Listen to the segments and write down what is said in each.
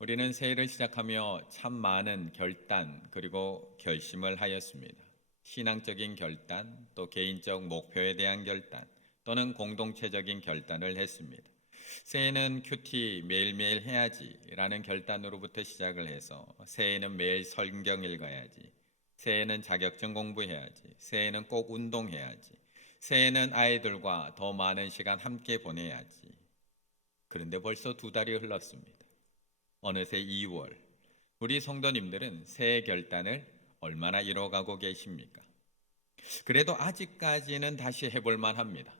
우리는 새해를 시작하며 참 많은 결단 그리고 결심을 하였습니다. 신앙적인 결단, 또 개인적 목표에 대한 결단, 또는 공동체적인 결단을 했습니다. 새해는 큐티 매일매일 해야지라는 결단으로부터 시작을 해서 새해는 매일 성경 읽어야지, 새해는 자격증 공부해야지, 새해는 꼭 운동해야지, 새해는 아이들과 더 많은 시간 함께 보내야지. 그런데 벌써 2달이 흘렀습니다. 어느새 2월, 우리 성도님들은 새해 결단을 얼마나 이뤄가고 계십니까? 그래도 아직까지는 다시 해볼 만합니다.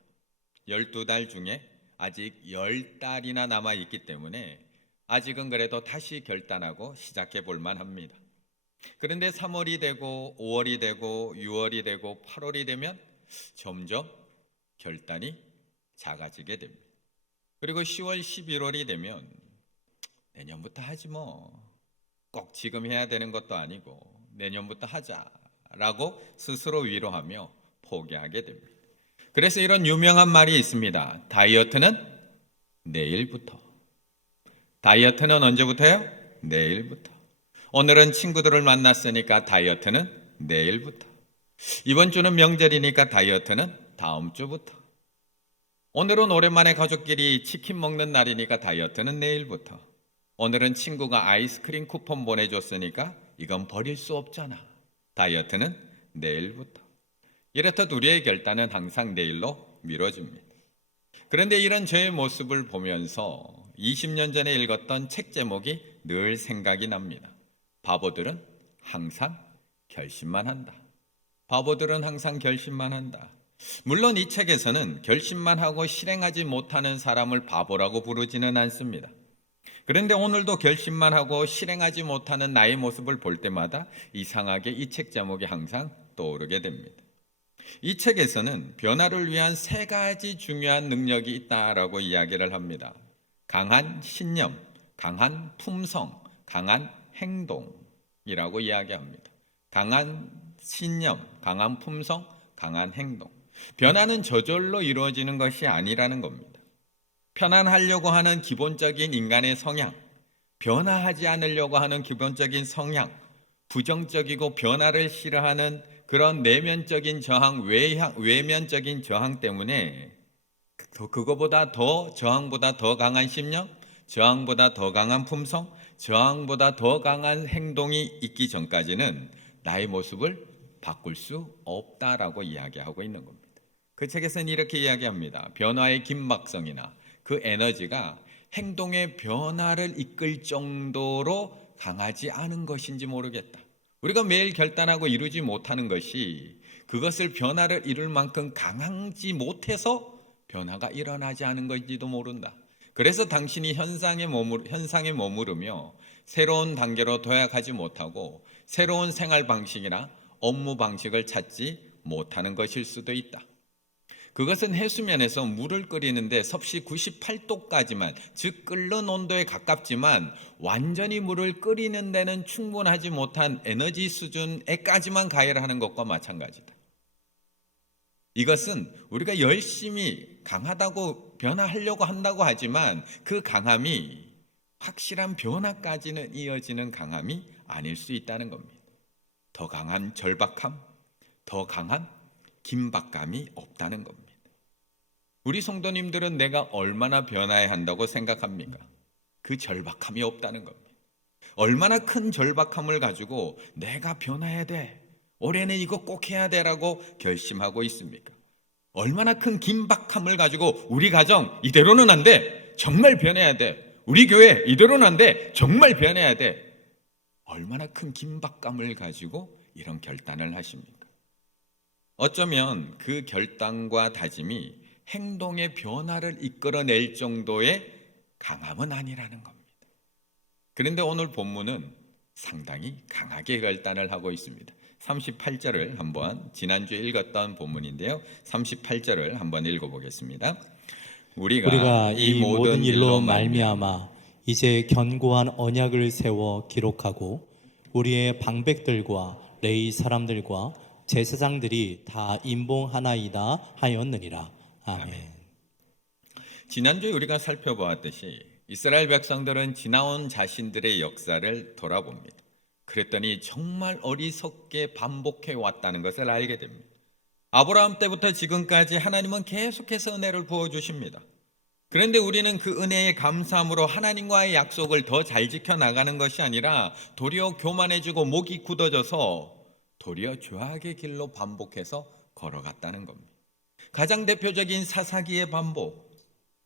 12달 중에 아직 10달이나 남아있기 때문에 아직은 그래도 다시 결단하고 시작해 볼 만합니다. 그런데 3월이 되고 5월이 되고 6월이 되고 8월이 되면 점점 결단이 작아지게 됩니다. 그리고 10월, 11월이 되면 내년부터 하지 뭐, 꼭 지금 해야 되는 것도 아니고 내년부터 하자라고 스스로 위로하며 포기하게 됩니다. 그래서 이런 유명한 말이 있습니다. 다이어트는 내일부터. 다이어트는 언제부터요? 내일부터. 오늘은 친구들을 만났으니까 다이어트는 내일부터. 이번 주는 명절이니까 다이어트는 다음 주부터. 오늘은 오랜만에 가족끼리 치킨 먹는 날이니까 다이어트는 내일부터. 오늘은 친구가 아이스크림 쿠폰 보내줬으니까 이건 버릴 수 없잖아. 다이어트는 내일부터. 이렇듯 우리의 결단은 항상 내일로 미뤄집니다. 그런데 이런 저의 모습을 보면서 20년 전에 읽었던 책 제목이 늘 생각이 납니다. 바보들은 항상 결심만 한다. 바보들은 항상 결심만 한다. 물론 이 책에서는 결심만 하고 실행하지 못하는 사람을 바보라고 부르지는 않습니다. 그런데 오늘도 결심만 하고 실행하지 못하는 나의 모습을 볼 때마다 이상하게 이 책 제목이 항상 떠오르게 됩니다. 이 책에서는 변화를 위한 3가지 중요한 능력이 있다라고 이야기를 합니다. 강한 신념, 강한 품성, 강한 행동이라고 이야기합니다. 강한 신념, 강한 품성, 강한 행동. 변화는 저절로 이루어지는 것이 아니라는 겁니다. 편안하려고 하는 기본적인 인간의 성향, 변화하지 않으려고 하는 기본적인 성향, 부정적이고 변화를 싫어하는 그런 내면적인 저항, 외면적인 저항 때문에 그거보다 더, 저항보다 더 강한 심령, 저항보다 더 강한 품성, 저항보다 더 강한 행동이 있기 전까지는 나의 모습을 바꿀 수 없다라고 이야기하고 있는 겁니다. 그 책에서는 이렇게 이야기합니다. 변화의 긴박성이나 그 에너지가 행동의 변화를 이끌 정도로 강하지 않은 것인지 모르겠다. 우리가 매일 결단하고 이루지 못하는 것이 그것을 변화를 이룰 만큼 강하지 못해서 변화가 일어나지 않은 것인지도 모른다. 그래서 당신이 현상에 머무르며 새로운 단계로 도약하지 못하고 새로운 생활 방식이나 업무 방식을 찾지 못하는 것일 수도 있다. 그것은 해수면에서 물을 끓이는데 섭씨 98도까지만, 즉 끓는 온도에 가깝지만 완전히 물을 끓이는 데는 충분하지 못한 에너지 수준에까지만 가열하는 것과 마찬가지다. 이것은 우리가 열심히 강하다고 변화하려고 한다고 하지만 그 강함이 확실한 변화까지는 이어지는 강함이 아닐 수 있다는 겁니다. 더 강한 절박함, 더 강한 긴박감이 없다는 겁니다. 우리 성도님들은 내가 얼마나 변화해야 한다고 생각합니까? 그 절박함이 없다는 겁니다. 얼마나 큰 절박함을 가지고 내가 변화해야 돼, 올해는 이거 꼭 해야 돼라고 결심하고 있습니까? 얼마나 큰 긴박함을 가지고 우리 가정 이대로는 안 돼, 정말 변해야 돼, 우리 교회 이대로는 안 돼, 정말 변해야 돼, 얼마나 큰 긴박감을 가지고 이런 결단을 하십니까? 어쩌면 그 결단과 다짐이 행동의 변화를 이끌어낼 정도의 강함은 아니라는 겁니다. 그런데 오늘 본문은 상당히 강하게 결단을 하고 있습니다. 38절을 한번, 지난주에 읽었던 본문인데요, 38절을 한번 읽어보겠습니다. 우리가 이 모든 일로 말미암아 이제 견고한 언약을 세워 기록하고 우리의 방백들과 레위 사람들과 제사장들이 다 임봉하나이다 하였느니라. 아멘. 지난주에 우리가 살펴보았듯이 이스라엘 백성들은 지나온 자신들의 역사를 돌아봅니다. 그랬더니 정말 어리석게 반복해 왔다는 것을 알게 됩니다. 아브라함 때부터 지금까지 하나님은 계속해서 은혜를 부어주십니다. 그런데 우리는 그 은혜에 감사함으로 하나님과의 약속을 더 잘 지켜나가는 것이 아니라 도리어 교만해지고 목이 굳어져서 도리어 죄악의 길로 반복해서 걸어갔다는 겁니다. 가장 대표적인 사사기의 반복.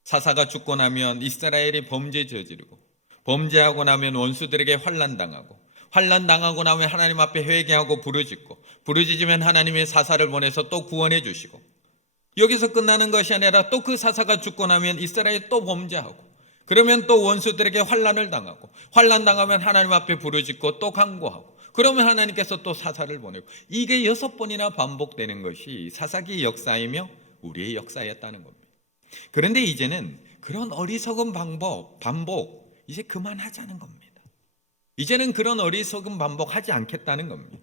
사사가 죽고 나면 이스라엘이 범죄 저지르고, 범죄하고 나면 원수들에게 환난당하고, 환난당하고 나면 하나님 앞에 회개하고 부르짖으면 하나님의 사사를 보내서 또 구원해 주시고, 여기서 끝나는 것이 아니라 또 그 사사가 죽고 나면 이스라엘이 또 범죄하고, 그러면 또 원수들에게 환난을 당하고, 환난당하면 하나님 앞에 부르짖고 또 간구하고, 그러면 하나님께서 또 사사를 보내고, 이게 6번이나 반복되는 것이 사사기 역사이며 우리의 역사였다는 겁니다. 그런데 이제는 그런 어리석은 반복 이제 그만하자는 겁니다. 이제는 그런 어리석은 반복하지 않겠다는 겁니다.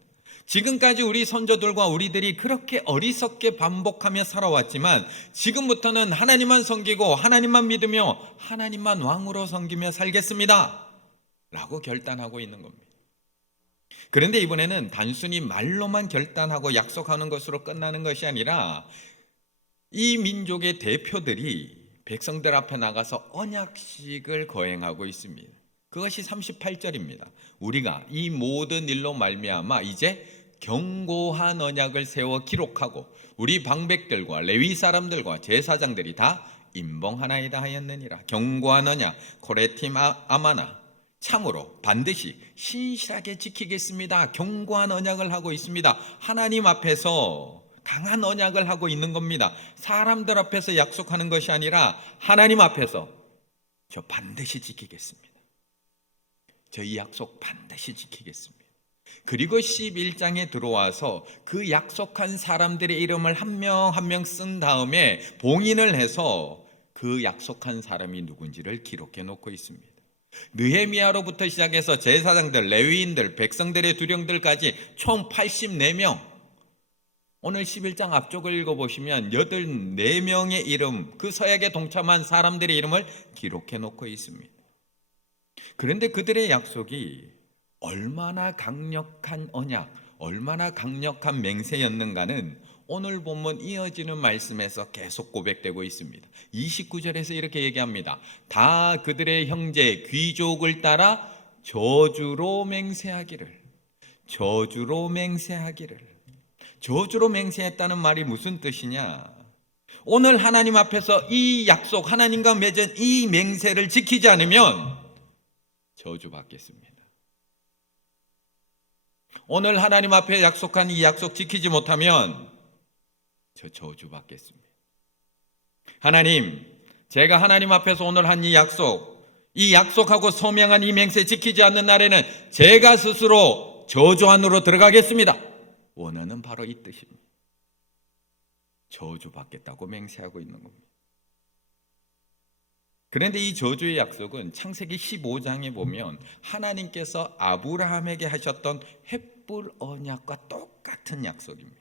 지금까지 우리 선조들과 우리들이 그렇게 어리석게 반복하며 살아왔지만 지금부터는 하나님만 섬기고 하나님만 믿으며 하나님만 왕으로 섬기며 살겠습니다 라고 결단하고 있는 겁니다. 그런데 이번에는 단순히 말로만 결단하고 약속하는 것으로 끝나는 것이 아니라 이 민족의 대표들이 백성들 앞에 나가서 언약식을 거행하고 있습니다. 그것이 38절입니다. 우리가 이 모든 일로 말미암아 이제 견고한 언약을 세워 기록하고 우리 방백들과 레위 사람들과 제사장들이 다 임봉하나이다 하였느니라. 견고한 언약 코레팀 아마나 참으로 반드시 신실하게 지키겠습니다. 견고한 언약을 하고 있습니다. 하나님 앞에서 강한 언약을 하고 있는 겁니다. 사람들 앞에서 약속하는 것이 아니라 하나님 앞에서 저 반드시 지키겠습니다. 저 이 약속 반드시 지키겠습니다. 그리고 11장에 들어와서 그 약속한 사람들의 이름을 한 명 한 명 쓴 다음에 봉인을 해서 그 약속한 사람이 누군지를 기록해 놓고 있습니다. 느헤미야로부터 시작해서 제사장들, 레위인들, 백성들의 두령들까지 총 84명. 오늘 11장 앞쪽을 읽어보시면 84명의 이름, 그 서약에 동참한 사람들의 이름을 기록해 놓고 있습니다. 그런데 그들의 약속이 얼마나 강력한 언약, 얼마나 강력한 맹세였는가는 오늘 본문 이어지는 말씀에서 계속 고백되고 있습니다. 29절에서 이렇게 얘기합니다. 다 그들의 형제 귀족을 따라 저주로 맹세하기를. 저주로 맹세하기를. 저주로 맹세했다는 말이 무슨 뜻이냐? 오늘 하나님 앞에서 이 약속, 하나님과 맺은 이 맹세를 지키지 않으면 저주받겠습니다. 오늘 하나님 앞에 약속한 이 약속 지키지 못하면 저 저주받겠습니다. 하나님, 제가 하나님 앞에서 오늘 한 이 약속하고 소명한 이 맹세 지키지 않는 날에는 제가 스스로 저주 안으로 들어가겠습니다. 원어는 바로 이 뜻입니다. 저주받겠다고 맹세하고 있는 겁니다. 그런데 이 저주의 약속은 창세기 15장에 보면 하나님께서 아브라함에게 하셨던 횃불 언약과 똑같은 약속입니다.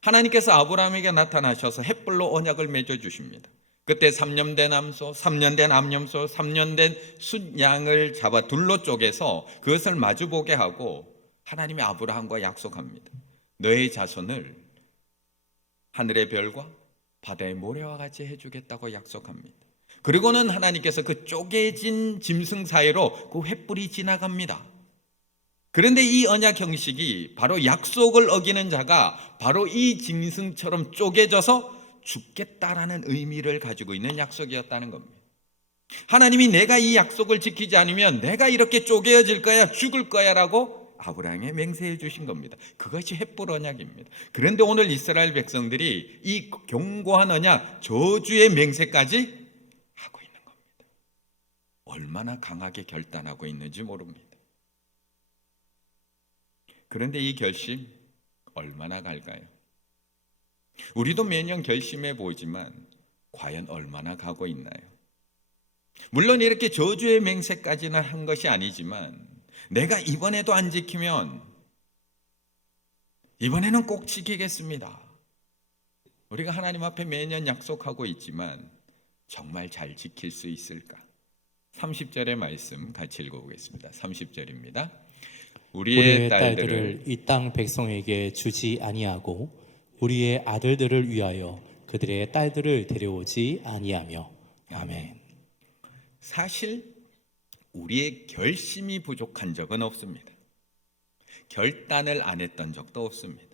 하나님께서 아브라함에게 나타나셔서 횃불로 언약을 맺어 주십니다. 그때 3년 된 암소, 3년 된 암염소, 3년 된 숫양을 잡아 둘로 쪼개서 그것을 마주보게 하고 하나님이 아브라함과 약속합니다. 너의 자손을 하늘의 별과 바다의 모래와 같이 해주겠다고 약속합니다. 그리고는 하나님께서 그 쪼개진 짐승 사이로 그 횃불이 지나갑니다. 그런데 이 언약 형식이 바로 약속을 어기는 자가 바로 이 짐승처럼 쪼개져서 죽겠다라는 의미를 가지고 있는 약속이었다는 겁니다. 하나님이 내가 이 약속을 지키지 않으면 내가 이렇게 쪼개어질 거야, 죽을 거야 라고 아브라함에 맹세해 주신 겁니다. 그것이 횃불 언약입니다. 그런데 오늘 이스라엘 백성들이 이 견고한 언약, 저주의 맹세까지 하고 있는 겁니다. 얼마나 강하게 결단하고 있는지 모릅니다. 그런데 이 결심 얼마나 갈까요? 우리도 매년 결심해 보지만 과연 얼마나 가고 있나요? 물론 이렇게 저주의 맹세까지는 한 것이 아니지만 내가 이번에도 안 지키면 이번에는 꼭 지키겠습니다. 우리가 하나님 앞에 매년 약속하고 있지만 정말 잘 지킬 수 있을까? 30절의 말씀 같이 읽어보겠습니다. 30절입니다. 우리의 딸들을 이 땅 백성에게 주지 아니하고 우리의 아들들을 위하여 그들의 딸들을 데려오지 아니하며. 아멘. 사실 우리의 결심이 부족한 적은 없습니다. 결단을 안 했던 적도 없습니다.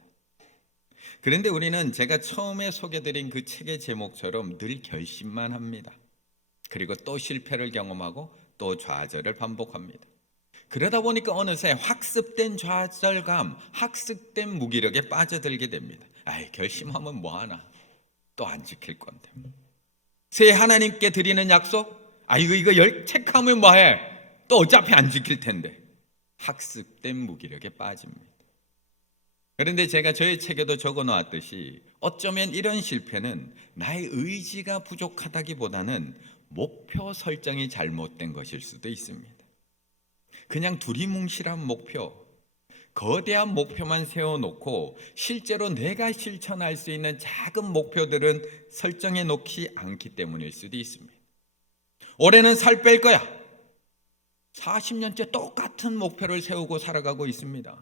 그런데 우리는 제가 처음에 소개드린 그 책의 제목처럼 늘 결심만 합니다. 그리고 또 실패를 경험하고 또 좌절을 반복합니다. 그러다 보니까 어느새 학습된 좌절감, 학습된 무기력에 빠져들게 됩니다. 아이, 결심하면 뭐하나? 또 안 지킬 건데. 새 하나님께 드리는 약속? 아, 이거 체크하면 뭐해? 또 어차피 안 지킬 텐데. 학습된 무기력에 빠집니다. 그런데 제가 저의 책에도 적어 놓았듯이 어쩌면 이런 실패는 나의 의지가 부족하다기보다는 목표 설정이 잘못된 것일 수도 있습니다. 그냥 두리뭉실한 목표, 거대한 목표만 세워놓고 실제로 내가 실천할 수 있는 작은 목표들은 설정해 놓지 않기 때문일 수도 있습니다. 올해는 살 뺄 거야. 40년째 똑같은 목표를 세우고 살아가고 있습니다.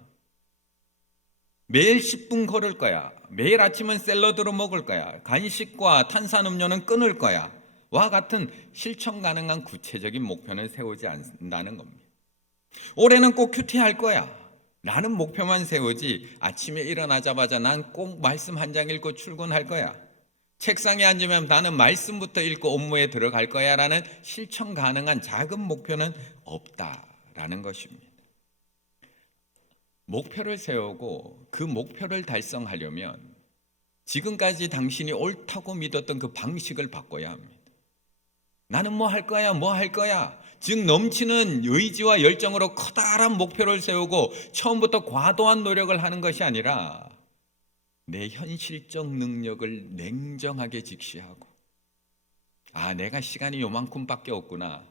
매일 10분 걸을 거야. 매일 아침은 샐러드로 먹을 거야. 간식과 탄산음료는 끊을 거야. 와 같은 실천 가능한 구체적인 목표는 세우지 않는다는 겁니다. 올해는 꼭 큐티할 거야 라는 목표만 세우지 아침에 일어나자마자 난 꼭 말씀 한 장 읽고 출근할 거야. 책상에 앉으면 나는 말씀부터 읽고 업무에 들어갈 거야 라는 실천 가능한 작은 목표는 없다라는 것입니다. 목표를 세우고 그 목표를 달성하려면 지금까지 당신이 옳다고 믿었던 그 방식을 바꿔야 합니다. 나는 뭐 할 거야, 뭐 할 거야. 즉 넘치는 의지와 열정으로 커다란 목표를 세우고 처음부터 과도한 노력을 하는 것이 아니라 내 현실적 능력을 냉정하게 직시하고, 아, 내가 시간이 요만큼밖에 없구나.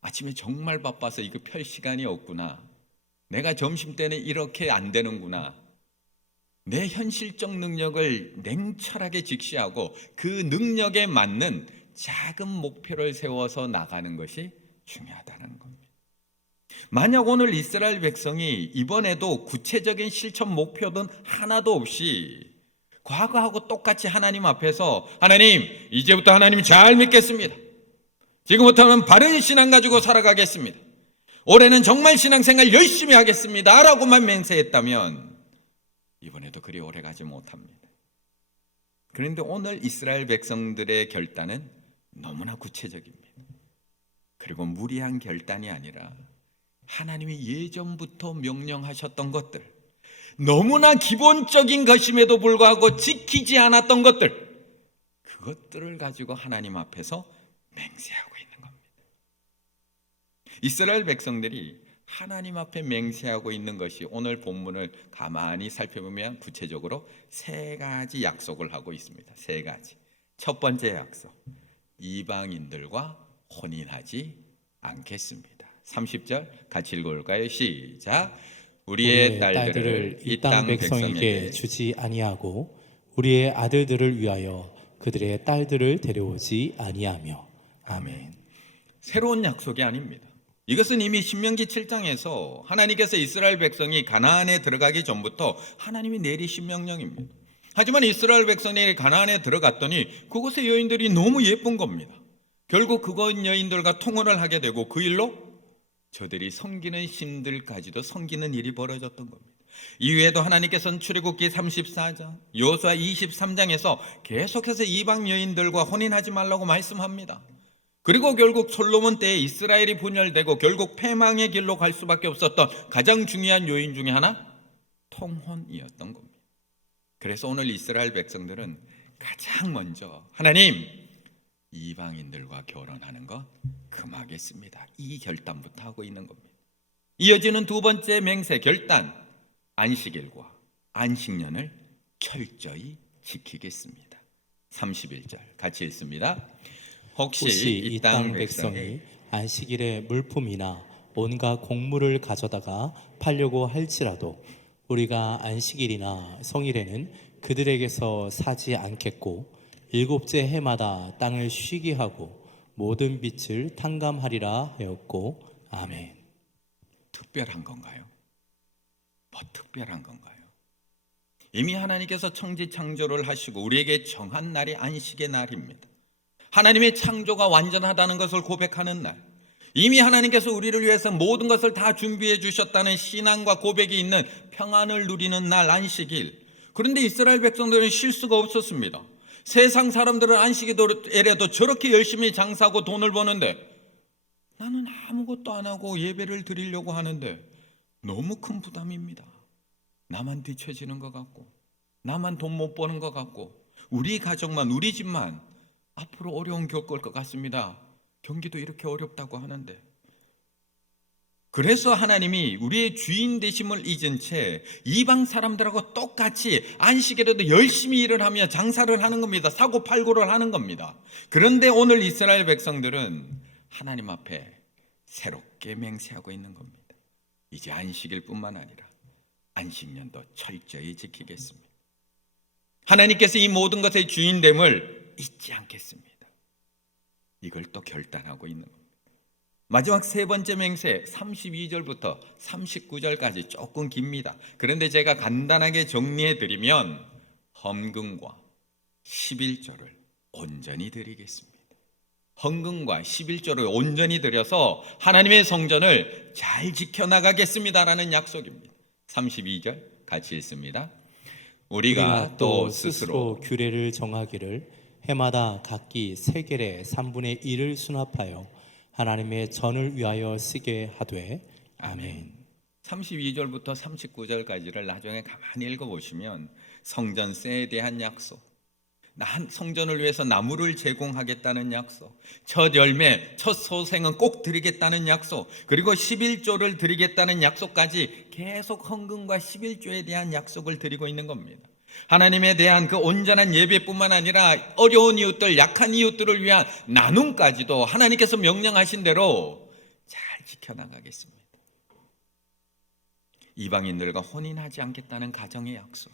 아침에 정말 바빠서 이거 펼 시간이 없구나. 내가 점심때는 이렇게 안 되는구나. 내 현실적 능력을 냉철하게 직시하고 그 능력에 맞는 작은 목표를 세워서 나가는 것이 중요하다는 겁니다. 만약 오늘 이스라엘 백성이 이번에도 구체적인 실천 목표든 하나도 없이 과거하고 똑같이 하나님 앞에서 하나님, 이제부터 하나님 잘 믿겠습니다. 지금부터는 바른 신앙 가지고 살아가겠습니다. 올해는 정말 신앙생활 열심히 하겠습니다 라고만 맹세했다면 이번에도 그리 오래 가지 못합니다. 그런데 오늘 이스라엘 백성들의 결단은 너무나 구체적입니다. 그리고 무리한 결단이 아니라 하나님이 예전부터 명령하셨던 것들, 너무나 기본적인 것임에도 불구하고 지키지 않았던 것들, 그것들을 가지고 하나님 앞에서 맹세하고 있는 겁니다. 이스라엘 백성들이 하나님 앞에 맹세하고 있는 것이 오늘 본문을 가만히 살펴보면 구체적으로 세 가지 약속을 하고 있습니다. 세 가지. 첫 번째 약속, 이방인들과 혼인하지 않겠습니다. 30절 같이 읽어볼까요? 시작. 우리의 딸들을 이 땅 백성에게 주지 아니하고 우리의 아들들을 위하여 그들의 딸들을 데려오지 아니하며. 아멘. 새로운 약속이 아닙니다. 이것은 이미 신명기 7장에서 하나님께서 이스라엘 백성이 가나안에 들어가기 전부터 하나님이 내리신 명령입니다. 하지만 이스라엘 백성이 가나안에 들어갔더니 그곳의 여인들이 너무 예쁜 겁니다. 결국 그곳 여인들과 통혼을 하게 되고 그 일로 저들이 섬기는 신들까지도 섬기는 일이 벌어졌던 겁니다. 이외에도 하나님께서는 출애굽기 34장, 여호수아 23장에서 계속해서 이방 여인들과 혼인하지 말라고 말씀합니다. 그리고 결국 솔로몬 때에 이스라엘이 분열되고 결국 패망의 길로 갈 수밖에 없었던 가장 중요한 요인 중에 하나, 통혼이었던 겁니다. 그래서 오늘 이스라엘 백성들은 가장 먼저 하나님, 이방인들과 결혼하는 것 금하겠습니다. 이 결단부터 하고 있는 겁니다. 이어지는 두 번째 맹세, 결단, 안식일과 안식년을 철저히 지키겠습니다. 31절 같이 읽습니다. 혹시 이 땅 백성이 안식일에 물품이나 온갖 곡물을 가져다가 팔려고 할지라도 우리가 안식일이나 성일에는 그들에게서 사지 않겠고 일곱째 해마다 땅을 쉬게 하고 모든 빛을 탕감하리라 하였고 아멘. 특별한 건가요? 뭐 특별한 건가요? 이미 하나님께서 천지 창조를 하시고 우리에게 정한 날이 안식의 날입니다. 하나님의 창조가 완전하다는 것을 고백하는 날, 이미 하나님께서 우리를 위해서 모든 것을 다 준비해 주셨다는 신앙과 고백이 있는 평안을 누리는 날 안식일. 그런데 이스라엘 백성들은 실수가 없었습니다. 세상 사람들은 안식일에도 저렇게 열심히 장사하고 돈을 버는데 나는 아무것도 안 하고 예배를 드리려고 하는데 너무 큰 부담입니다. 나만 뒤처지는 것 같고, 나만 돈 못 버는 것 같고, 우리 가족만, 우리 집만 앞으로 어려움 겪을 것 같습니다. 경기도 이렇게 어렵다고 하는데. 그래서 하나님이 우리의 주인 되심을 잊은 채 이방 사람들하고 똑같이 안식일에도 열심히 일을 하며 장사를 하는 겁니다. 사고 팔고를 하는 겁니다. 그런데 오늘 이스라엘 백성들은 하나님 앞에 새롭게 맹세하고 있는 겁니다. 이제 안식일뿐만 아니라 안식년도 철저히 지키겠습니다. 하나님께서 이 모든 것의 주인됨을 잊지 않겠습니다. 이걸 또 결단하고 있는 겁니다. 마지막 세 번째 맹세 32절부터 39절까지 조금 깁니다. 그런데 제가 간단하게 정리해 드리면 헌금과 11조를 온전히 드리겠습니다. 헌금과 11조를 온전히 드려서 하나님의 성전을 잘 지켜나가겠습니다라는 약속입니다. 32절 같이 읽습니다. 우리가 또 스스로 규례를 정하기를 해마다 각기 세겔의 3분의 1을 수납하여 하나님의 전을 위하여 쓰게 하되 아멘. 32절부터 39절까지를 나중에 가만히 읽어보시면 성전세에 대한 약속, 성전을 위해서 나무를 제공하겠다는 약속, 첫 열매, 첫 소생은 꼭 드리겠다는 약속, 그리고 11조를 드리겠다는 약속까지 계속 헌금과 11조에 대한 약속을 드리고 있는 겁니다. 하나님에 대한 그 온전한 예배뿐만 아니라 어려운 이웃들, 약한 이웃들을 위한 나눔까지도 하나님께서 명령하신 대로 잘 지켜나가겠습니다. 이방인들과 혼인하지 않겠다는 가정의 약속,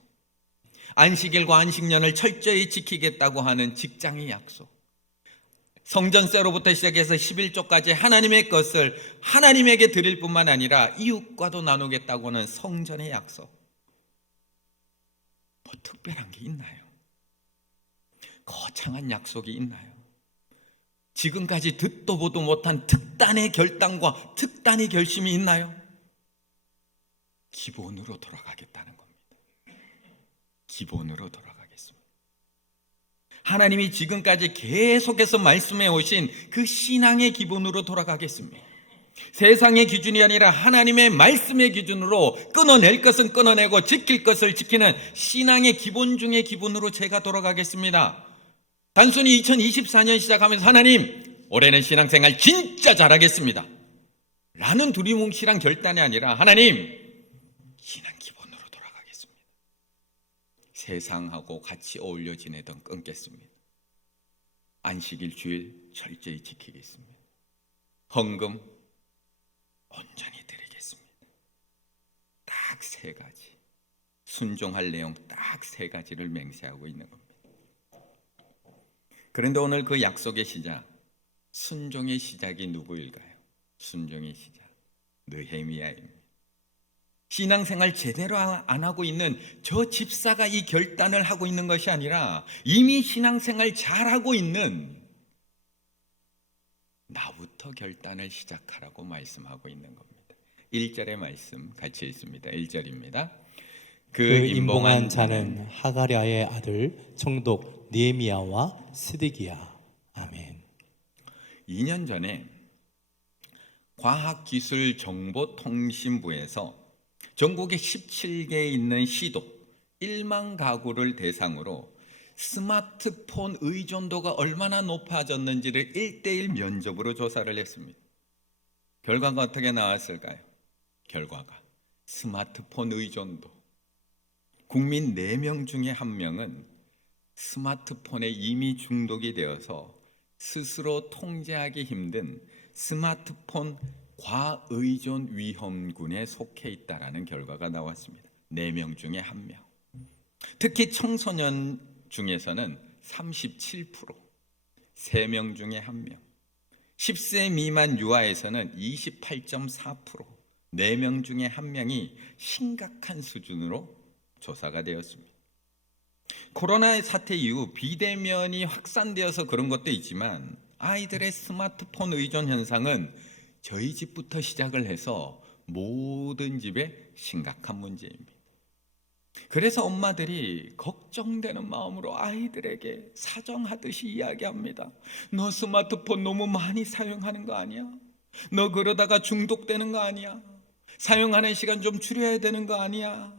안식일과 안식년을 철저히 지키겠다고 하는 직장의 약속, 성전세로부터 시작해서 11조까지 하나님의 것을 하나님에게 드릴 뿐만 아니라 이웃과도 나누겠다고 하는 성전의 약속. 뭐 특별한 게 있나요? 거창한 약속이 있나요? 지금까지 듣도 보도 못한 특단의 결단과 특단의 결심이 있나요? 기본으로 돌아가겠다는 겁니다. 기본으로 돌아가겠습니다. 하나님이 지금까지 계속해서 말씀해 오신 그 신앙의 기본으로 돌아가겠습니다. 세상의 기준이 아니라 하나님의 말씀의 기준으로 끊어낼 것은 끊어내고 지킬 것을 지키는 신앙의 기본 중의 기본으로 제가 돌아가겠습니다. 단순히 2024년 시작하면서 하나님 올해는 신앙생활 진짜 잘하겠습니다 라는 두리뭉실한 결단이 아니라 하나님 신앙 기본으로 돌아가겠습니다. 세상하고 같이 어울려 지내던 끊겠습니다. 안식일 주일 철저히 지키겠습니다. 헌금 온전히 드리겠습니다. 딱 세 가지, 순종할 내용 딱 세 가지를 맹세하고 있는 겁니다. 그런데 오늘 그 약속의 시작, 순종의 시작이 누구일까요? 순종의 시작, 느헤미야입니다. 신앙생활 제대로 안 하고 있는 저 집사가 이 결단을 하고 있는 것이 아니라 이미 신앙생활 잘하고 있는 나부터 결단을 시작하라고 말씀하고 있는 겁니다. 1절의 말씀 같이 읽습니다. 1절입니다. 그 임봉한 자는 하가랴의 아들 총독 느헤미야와 스드기야. 아멘. 2년 전에 과학기술정보통신부에서 전국에 17개에 있는 시도 1만 가구를 대상으로 스마트폰 의존도가 얼마나 높아졌는지를 1:1 면접으로 조사를 했습니다. 결과가 어떻게 나왔을까요? 결과가 스마트폰 의존도, 국민 4명 중에 1명은 스마트폰에 이미 중독이 되어서 스스로 통제하기 힘든 스마트폰 과의존 위험군에 속해 있다라는 결과가 나왔습니다. 4명 중에 1명. 특히 청소년 중에서는 37%, 3명 중에 1명. 10세 미만 유아에서는 28.4%, 4명 중에 1명이 심각한 수준으로 조사가 되었습니다. 코로나 사태 이후 비대면이 확산되어서 그런 것도 있지만 아이들의 스마트폰 의존 현상은 저희 집부터 시작을 해서 모든 집의 심각한 문제입니다. 그래서 엄마들이 걱정되는 마음으로 아이들에게 사정하듯이 이야기합니다. 너 스마트폰 너무 많이 사용하는 거 아니야? 너 그러다가 중독되는 거 아니야? 사용하는 시간 좀 줄여야 되는 거 아니야?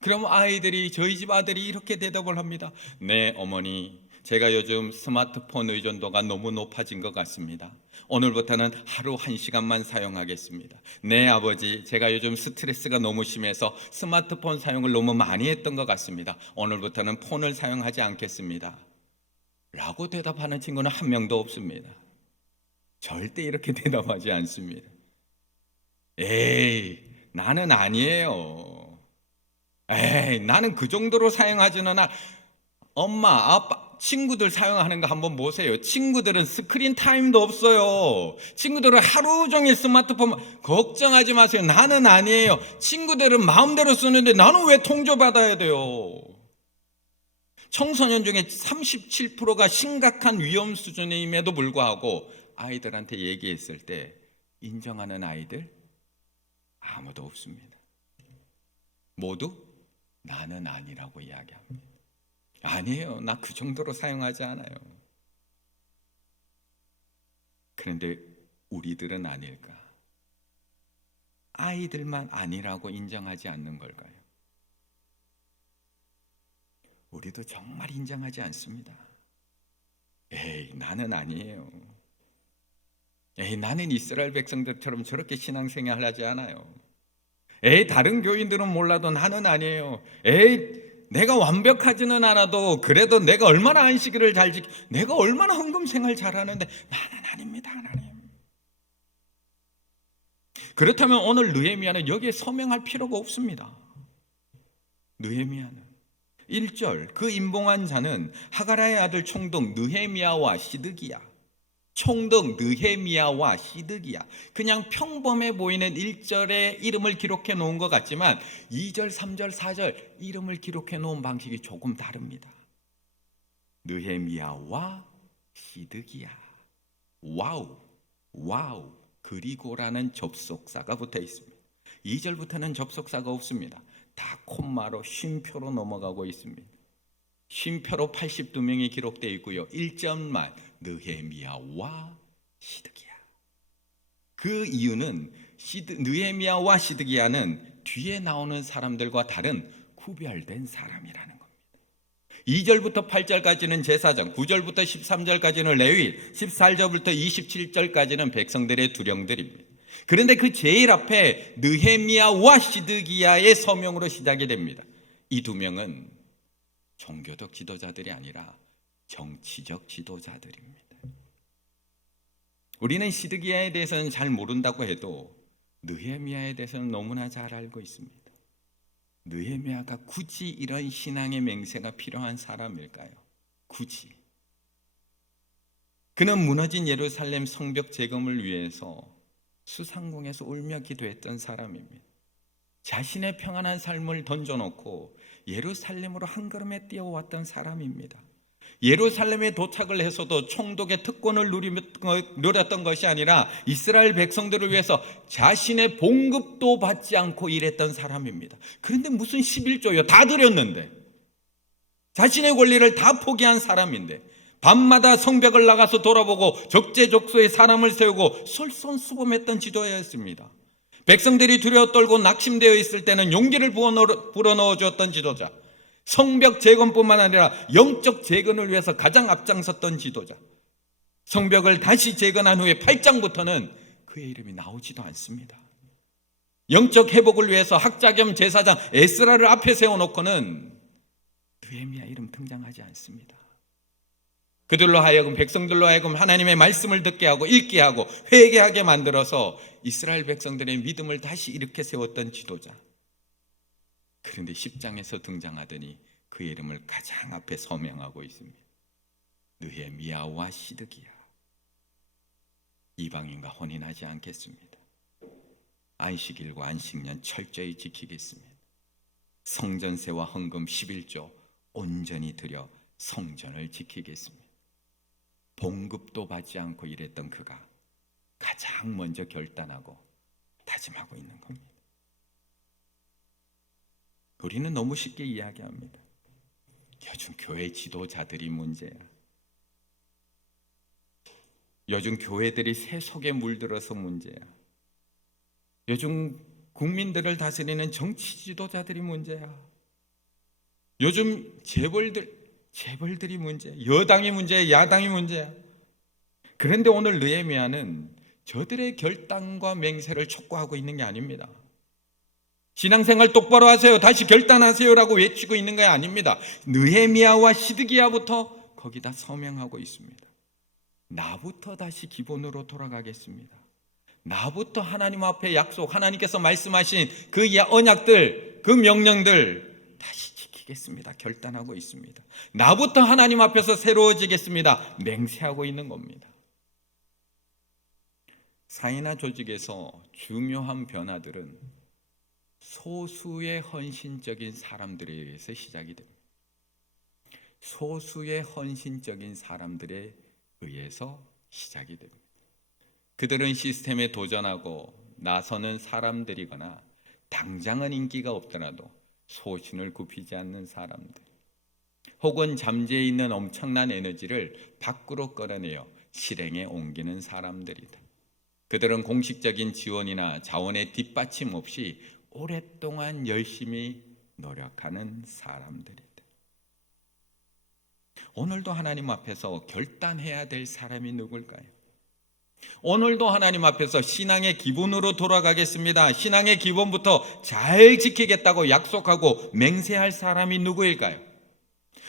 그럼 아이들이, 저희 집 아들이 이렇게 대답을 합니다. 네, 어머니, 제가 요즘 스마트폰 의존도가 너무 높아진 것 같습니다. 오늘부터는 하루 1시간만 사용하겠습니다. 네, 아버지, 제가 요즘 스트레스가 너무 심해서 스마트폰 사용을 너무 많이 했던 것 같습니다. 오늘부터는 폰을 사용하지 않겠습니다. 라고 대답하는 친구는 한 명도 없습니다. 절대 이렇게 대답하지 않습니다. 에이, 나는 아니에요. 에이, 나는 그 정도로 사용하지는 않아. 엄마, 아빠, 친구들 사용하는 거 한번 보세요. 친구들은 스크린 타임도 없어요. 친구들은 하루 종일 스마트폰. 걱정하지 마세요. 나는 아니에요. 친구들은 마음대로 쓰는데 나는 왜 통조받아야 돼요? 청소년 중에 37%가 심각한 위험 수준임에도 불구하고 아이들한테 얘기했을 때 인정하는 아이들 아무도 없습니다. 모두 나는 아니라고 이야기합니다. 아니에요. 나 그 정도로 사용하지 않아요. 그런데 우리들은 아닐까? 아이들만 아니라고 인정하지 않는 걸까요? 우리도 정말 인정하지 않습니다. 에이, 나는 아니에요. 에이, 나는 이스라엘 백성들처럼 저렇게 신앙생활 하지 않아요. 에이, 다른 교인들은 몰라도 나는 아니에요. 에이, 내가 완벽하지는 않아도 그래도 내가 얼마나 안식일을 잘 지키, 내가 얼마나 헌금 생활 잘하는데 나는 아닙니다, 하나님. 그렇다면 오늘 느헤미야는 여기에 서명할 필요가 없습니다. 느헤미야는 1절, 그 임봉한 자는 하가라의 아들 총독 느헤미야와 시드기야. 총독 느헤미야와 시드기야. 그냥 평범해 보이는 1절의 이름을 기록해 놓은 것 같지만 2절, 3절, 4절 이름을 기록해 놓은 방식이 조금 다릅니다. 느헤미야와 시드기야. 와우, 와우. 그리고라는 접속사가 붙어 있습니다. 2절부터는 접속사가 없습니다. 다 콤마로 쉼표로 넘어가고 있습니다. 쉼표로 82명이 기록되어 있고요. 1절만 느헤미야와 시드기야. 그 이유는 느헤미야와 시드기야는 뒤에 나오는 사람들과 다른 구별된 사람이라는 겁니다. 2절부터 8절까지는 제사장, 9절부터 13절까지는 레위, 14절부터 27절까지는 백성들의 두령들입니다. 그런데 그 제일 앞에 느헤미야와 시드기야의 서명으로 시작이 됩니다. 이 두 명은 종교적 지도자들이 아니라 정치적 지도자들입니다. 우리는 시드기야에 대해서는 잘 모른다고 해도 느헤미야에 대해서는 너무나 잘 알고 있습니다. 느헤미야가 굳이 이런 신앙의 맹세가 필요한 사람일까요? 굳이. 그는 무너진 예루살렘 성벽 재건을 위해서 수상궁에서 울며 기도했던 사람입니다. 자신의 평안한 삶을 던져놓고 예루살렘으로 한 걸음에 뛰어왔던 사람입니다. 예루살렘에 도착을 해서도 총독의 특권을 누렸던 것이 아니라 이스라엘 백성들을 위해서 자신의 봉급도 받지 않고 일했던 사람입니다. 그런데 무슨 11조요? 다 드렸는데, 자신의 권리를 다 포기한 사람인데 밤마다 성벽을 나가서 돌아보고 적재적소에 사람을 세우고 솔선수범했던 지도자였습니다. 백성들이 두려워 떨고 낙심되어 있을 때는 용기를 불어넣어 주었던 지도자, 성벽 재건뿐만 아니라 영적 재건을 위해서 가장 앞장섰던 지도자. 성벽을 다시 재건한 후에 8장부터는 그의 이름이 나오지도 않습니다. 영적 회복을 위해서 학자 겸 제사장 에스라를 앞에 세워놓고는 느헤미야 이름 등장하지 않습니다. 그들로 하여금, 백성들로 하여금 하나님의 말씀을 듣게 하고 읽게 하고 회개하게 만들어서 이스라엘 백성들의 믿음을 다시 일으켜 세웠던 지도자. 그런데 10장에서 등장하더니 그의 이름을 가장 앞에 서명하고 있습니다. 느헤미야와 시드기야. 이방인과 혼인하지 않겠습니다. 안식일과 안식년 철저히 지키겠습니다. 성전세와 헌금 11조 온전히 드려 성전을 지키겠습니다. 봉급도 받지 않고 일했던 그가 가장 먼저 결단하고 다짐하고 있는 겁니다. 우리는 너무 쉽게 이야기합니다. 요즘 교회 지도자들이 문제야. 요즘 교회들이 새 속에 물들어서 문제야. 요즘 국민들을 다스리는 정치 지도자들이 문제야. 요즘 재벌들이 문제야. 여당이 문제야. 야당이 문제야. 그런데 오늘 느헤미야는 저들의 결단과 맹세를 촉구하고 있는 게 아닙니다. 신앙생활 똑바로 하세요. 다시 결단하세요라고 외치고 있는 게 아닙니다. 느헤미야와 시드기야부터 거기다 서명하고 있습니다. 나부터 다시 기본으로 돌아가겠습니다. 나부터 하나님 앞에 약속, 하나님께서 말씀하신 그 언약들, 그 명령들 다시 지키겠습니다. 결단하고 있습니다. 나부터 하나님 앞에서 새로워지겠습니다. 맹세하고 있는 겁니다. 사회나 조직에서 중요한 변화들은 소수의 헌신적인 사람들에 의해서 시작이 됩니다. 소수의 헌신적인 사람들에 의해서 시작이 됩니다. 그들은 시스템에 도전하고 나서는 사람들이거나 당장은 인기가 없더라도 소신을 굽히지 않는 사람들, 혹은 잠재해 있는 엄청난 에너지를 밖으로 끌어내어 실행에 옮기는 사람들이다. 그들은 공식적인 지원이나 자원의 뒷받침 없이 오랫동안 열심히 노력하는 사람들이다. 오늘도 하나님 앞에서 결단해야 될 사람이 누굴까요? 오늘도 하나님 앞에서 신앙의 기본으로 돌아가겠습니다. 신앙의 기본부터 잘 지키겠다고 약속하고 맹세할 사람이 누구일까요?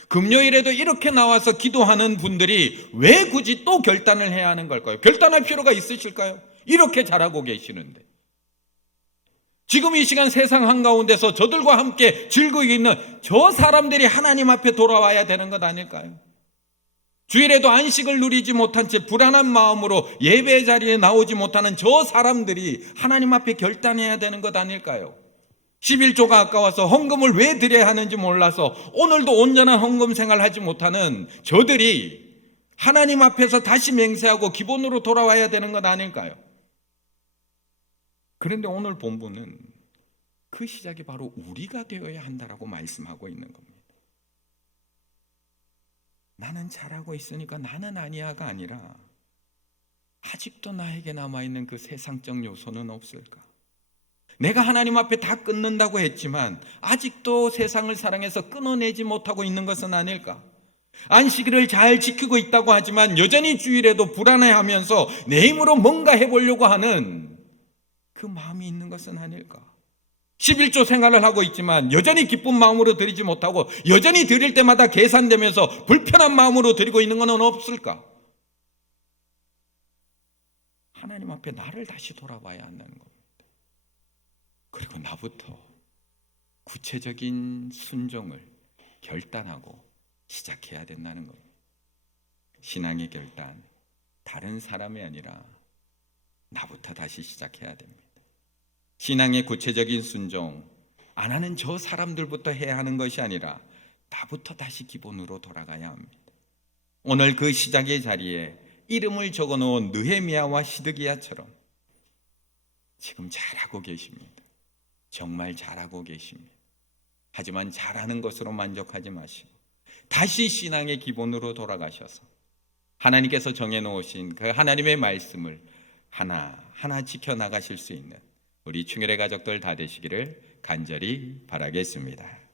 금요일에도 이렇게 나와서 기도하는 분들이 왜 굳이 또 결단을 해야 하는 걸까요? 결단할 필요가 있으실까요? 이렇게 잘하고 계시는데. 지금 이 시간 세상 한가운데서 저들과 함께 즐기고 있는 저 사람들이 하나님 앞에 돌아와야 되는 것 아닐까요? 주일에도 안식을 누리지 못한 채 불안한 마음으로 예배 자리에 나오지 못하는 저 사람들이 하나님 앞에 결단해야 되는 것 아닐까요? 11조가 아까워서 헌금을 왜 드려야 하는지 몰라서 오늘도 온전한 헌금 생활을 하지 못하는 저들이 하나님 앞에서 다시 맹세하고 기본으로 돌아와야 되는 것 아닐까요? 그런데 오늘 본문은 그 시작이 바로 우리가 되어야 한다라고 말씀하고 있는 겁니다. 나는 잘하고 있으니까 나는 아니야가 아니라 아직도 나에게 남아있는 그 세상적 요소는 없을까? 내가 하나님 앞에 다 끊는다고 했지만 아직도 세상을 사랑해서 끊어내지 못하고 있는 것은 아닐까? 안식일을 잘 지키고 있다고 하지만 여전히 주일에도 불안해하면서 내 힘으로 뭔가 해보려고 하는 그 마음이 있는 것은 아닐까? 11조 생활을 하고 있지만 여전히 기쁜 마음으로 드리지 못하고 여전히 드릴 때마다 계산되면서 불편한 마음으로 드리고 있는 것은 없을까? 하나님 앞에 나를 다시 돌아봐야 한다는 겁니다. 그리고 나부터 구체적인 순종을 결단하고 시작해야 된다는 겁니다. 신앙의 결단, 다른 사람이 아니라 나부터 다시 시작해야 됩니다. 신앙의 구체적인 순종, 안 하는 저 사람들부터 해야 하는 것이 아니라 나부터 다시 기본으로 돌아가야 합니다. 오늘 그 시작의 자리에 이름을 적어놓은 느헤미야와 시드기야처럼 지금 잘하고 계십니다. 정말 잘하고 계십니다. 하지만 잘하는 것으로 만족하지 마시고 다시 신앙의 기본으로 돌아가셔서 하나님께서 정해놓으신 그 하나님의 말씀을 하나하나 지켜나가실 수 있는 우리 충혈의 가족들 다 되시기를 간절히 바라겠습니다.